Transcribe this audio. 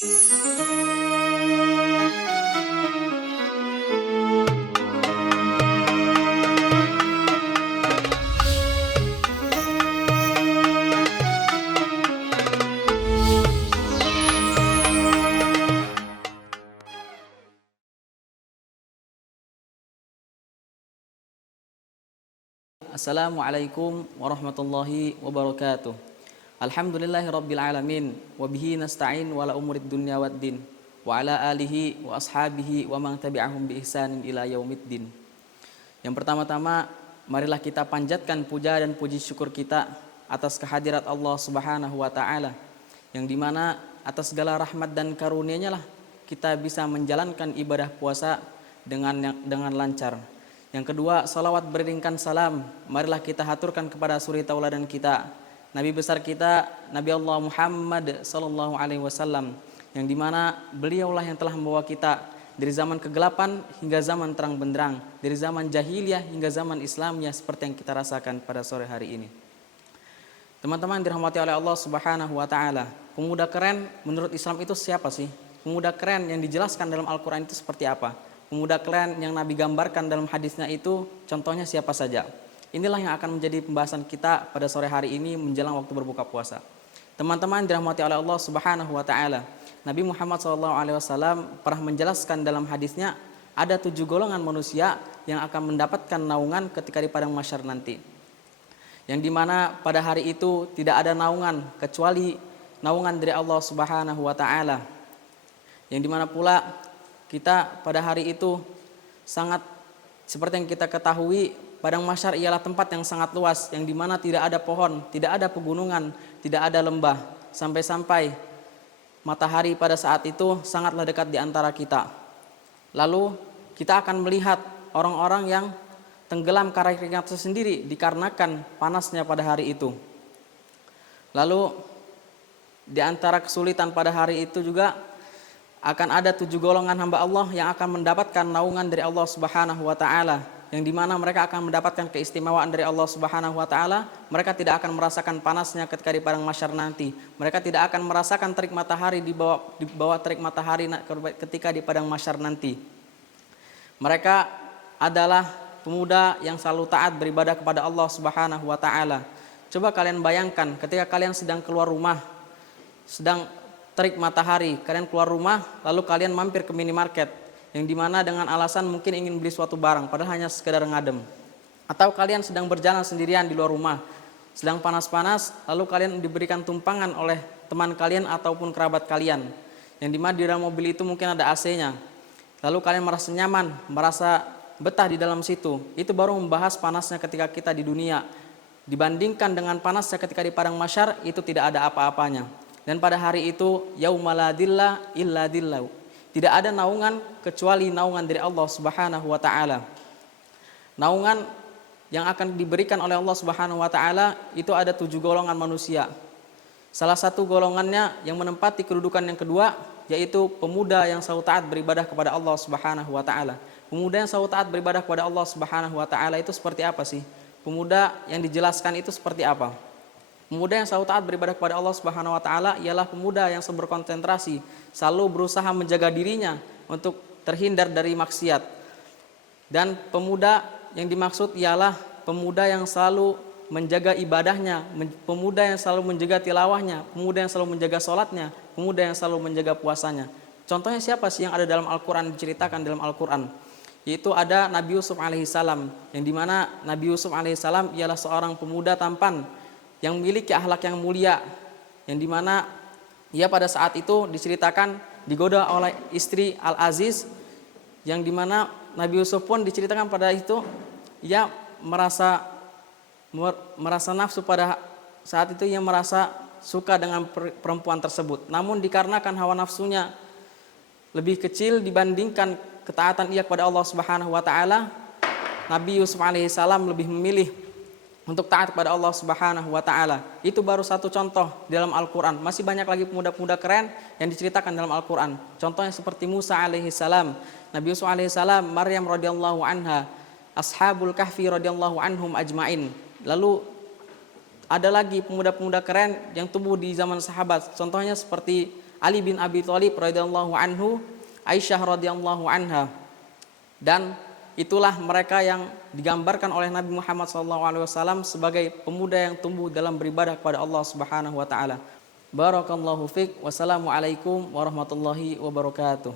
Assalamualaikum warahmatullahi wabarakatuh. Alhamdulillahi rabbil alamin wa bihi nasta'in wala umurid dunya waddin wa ala alihi wa ashabihi wa man tabi'ahum bi ihsanin ila yaumiddin. Yang pertama-tama, marilah kita panjatkan puja dan puji syukur kita atas kehadirat Allah Subhanahu wa taala, yang dimana atas segala rahmat dan karunia-Nya lah kita bisa menjalankan ibadah puasa dengan lancar. Yang kedua, salawat beriringkan salam marilah kita haturkan kepada suri tauladan kita, Nabi besar kita, Nabi Allah Muhammad sallallahu alaihi wasallam, yang dimana beliaulah yang telah membawa kita dari zaman kegelapan hingga zaman terang benderang, dari zaman jahiliyah hingga zaman Islamnya seperti yang kita rasakan pada sore hari ini. Teman-teman dirahmati oleh Allah Subhanahu wa taala, pemuda keren menurut Islam itu siapa sih? Pemuda keren yang dijelaskan dalam Al-Qur'an itu seperti apa? Pemuda keren yang Nabi gambarkan dalam hadisnya itu contohnya siapa saja? Inilah yang akan menjadi pembahasan kita pada sore hari ini menjelang waktu berbuka puasa. Teman-teman dirahmati oleh Allah Subhanahu wa taala, Nabi Muhammad SAW pernah menjelaskan dalam hadisnya ada 7 golongan manusia yang akan mendapatkan naungan ketika di padang mahsyar nanti. Yang dimana pada hari itu tidak ada naungan kecuali naungan dari Allah Subhanahu wa taala. Yang dimana pula kita pada hari itu sangat, seperti yang kita ketahui, padang mahsyar ialah tempat yang sangat luas, yang dimana tidak ada pohon, tidak ada pegunungan, tidak ada lembah, sampai-sampai matahari pada saat itu sangatlah dekat di antara kita. Lalu kita akan melihat orang-orang yang tenggelam karena keringat sendiri dikarenakan panasnya pada hari itu. Lalu di antara kesulitan pada hari itu juga akan ada 7 golongan hamba Allah yang akan mendapatkan naungan dari Allah Subhanahu wa taala, yang dimana mereka akan mendapatkan keistimewaan dari Allah Subhanahu wa taala. Mereka tidak akan merasakan panasnya ketika di padang mahsyar nanti. Mereka tidak akan merasakan terik matahari di bawah terik matahari ketika di padang mahsyar nanti. Mereka adalah pemuda yang selalu taat beribadah kepada Allah Subhanahu wa taala. Coba kalian bayangkan ketika kalian sedang keluar rumah, sedang terik matahari, kalian keluar rumah lalu kalian mampir ke minimarket, yang dimana dengan alasan mungkin ingin beli suatu barang padahal hanya sekedar ngadem. Atau kalian sedang berjalan sendirian di luar rumah, sedang panas-panas, lalu kalian diberikan tumpangan oleh teman kalian ataupun kerabat kalian, yang dimana di dalam mobil itu mungkin ada AC-nya. Lalu kalian merasa nyaman, merasa betah di dalam situ. Itu baru membahas panasnya ketika kita di dunia. Dibandingkan dengan panasnya ketika di padang mahsyar, itu tidak ada apa-apanya. Dan pada hari itu yaumala dilla illa dillahu, tidak ada naungan kecuali naungan dari Allah Subhanahu wa taala. Naungan yang akan diberikan oleh Allah Subhanahu wa taala itu ada 7 golongan manusia. Salah satu golongannya yang menempati kedudukan yang kedua yaitu pemuda yang selalu taat beribadah kepada Allah Subhanahu wa taala. Pemuda yang selalu taat beribadah kepada Allah Subhanahu wa taala itu seperti apa sih? Pemuda yang dijelaskan itu seperti apa? Pemuda yang selalu taat beribadah kepada Allah Subhanahu wa taala ialah pemuda yang selalu berkonsentrasi, selalu berusaha menjaga dirinya untuk terhindar dari maksiat. Dan pemuda yang dimaksud ialah pemuda yang selalu menjaga ibadahnya, pemuda yang selalu menjaga tilawahnya, pemuda yang selalu menjaga sholatnya, pemuda yang selalu menjaga puasanya. Contohnya siapa sih yang ada dalam Al-Quran, diceritakan dalam Al-Quran? Yaitu ada Nabi Yusuf alaihissalam, yang dimana Nabi Yusuf alaihissalam ialah seorang pemuda tampan yang memiliki akhlak yang mulia, yang dimana ia pada saat itu diceritakan digoda oleh istri Al-Aziz, yang dimana Nabi Yusuf pun diceritakan pada itu ia merasa nafsu pada saat itu, ia merasa suka dengan perempuan tersebut. Namun dikarenakan hawa nafsunya lebih kecil dibandingkan ketaatan ia kepada Allah Subhanahu wa taala, Nabi Yusuf alaihissalam lebih memilih untuk taat kepada Allah Subhanahu wa taala. Itu baru satu contoh dalam Al-Qur'an. Masih banyak lagi pemuda-pemuda keren yang diceritakan dalam Al-Qur'an. Contohnya seperti Musa alaihissalam, Nabi Yusuf alaihissalam, Maryam radhiyallahu anha, Ashabul Kahfi radhiyallahu anhum ajmain. Lalu ada lagi pemuda-pemuda keren yang tumbuh di zaman sahabat. Contohnya seperti Ali bin Abi Thalib radhiyallahu anhu, Aisyah radhiyallahu anha. Dan itulah mereka yang digambarkan oleh Nabi Muhammad SAW sebagai pemuda yang tumbuh dalam beribadah kepada Allah Subhanahu wa taala. Barakallahu fiik. Wassalamualaikum warahmatullahi wabarakatuh.